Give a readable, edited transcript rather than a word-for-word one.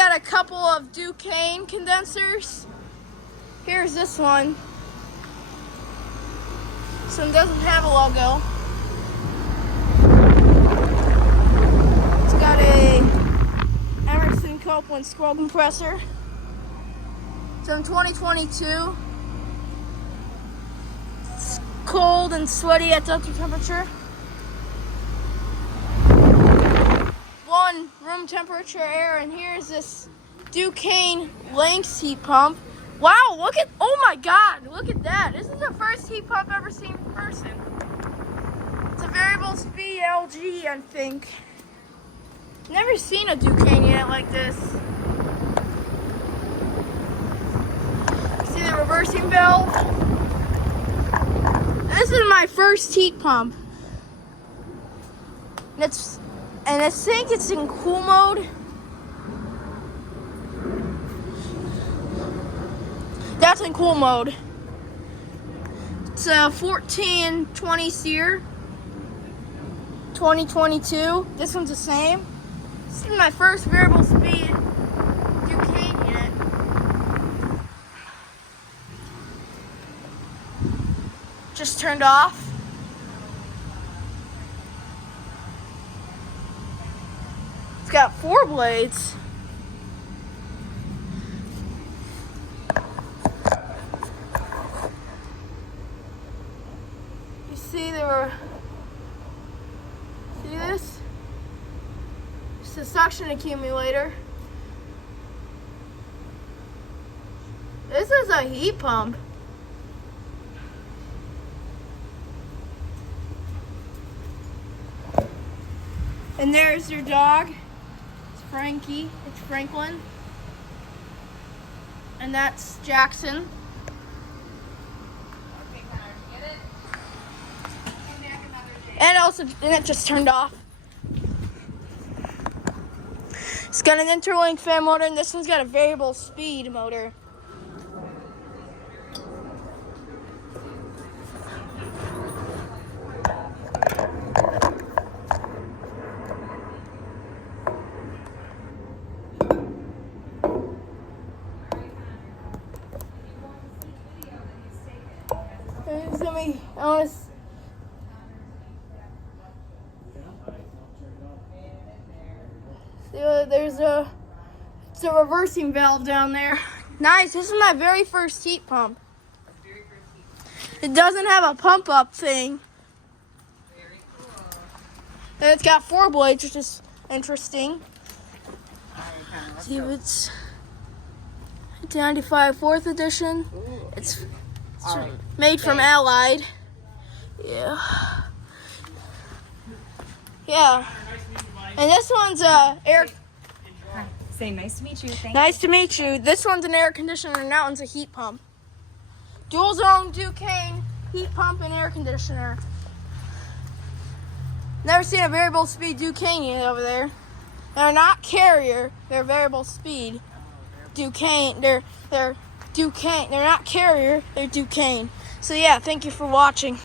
got a couple of Ducane condensers. Here's this one. This one doesn't have a logo. It's got a Emerson Copeland scroll compressor. It's from 2022. It's cold and sweaty at Delta temperature. 1 room temperature air, and here's this Ducane Lynx heat pump. Wow, oh my God, look at that. This is the first heat pump I've ever seen in person. It's a variable speed LG, I think. Never seen a Ducane yet like this. See the reversing valve? This is my first heat pump. And I think it's in cool mode. That's in cool mode. It's a 1420 SEER 2022. This one's the same. This is my first variable speed Ducane unit. Just turned off. It's got 4 blades. You see see this? It's a suction accumulator. This is a heat pump. And there's your dog. Frankie, it's Franklin, and that's Jackson. Okay, Connor, get it? Come back another day. And it just turned off. It's got an interlink fan motor, and this one's got a variable speed motor. It's a reversing valve down there. Nice. This is my very first heat pump. It doesn't have a pump up thing. Very cool. And it's got 4 blades, which is interesting. All right, Connor, let's See if go. it's 95 4th edition. Ooh. It's All right. made from Allied. Yeah. Yeah. And this one's air. Hi. Say nice to meet you. Thank Nice to meet you. This one's an air conditioner, and that one's a heat pump. Dual zone Ducane heat pump and air conditioner. Never seen a variable speed Ducane unit over there. They're not Carrier. They're variable speed Ducane. They're Ducane. They're not Carrier. They're Ducane. So yeah, thank you for watching.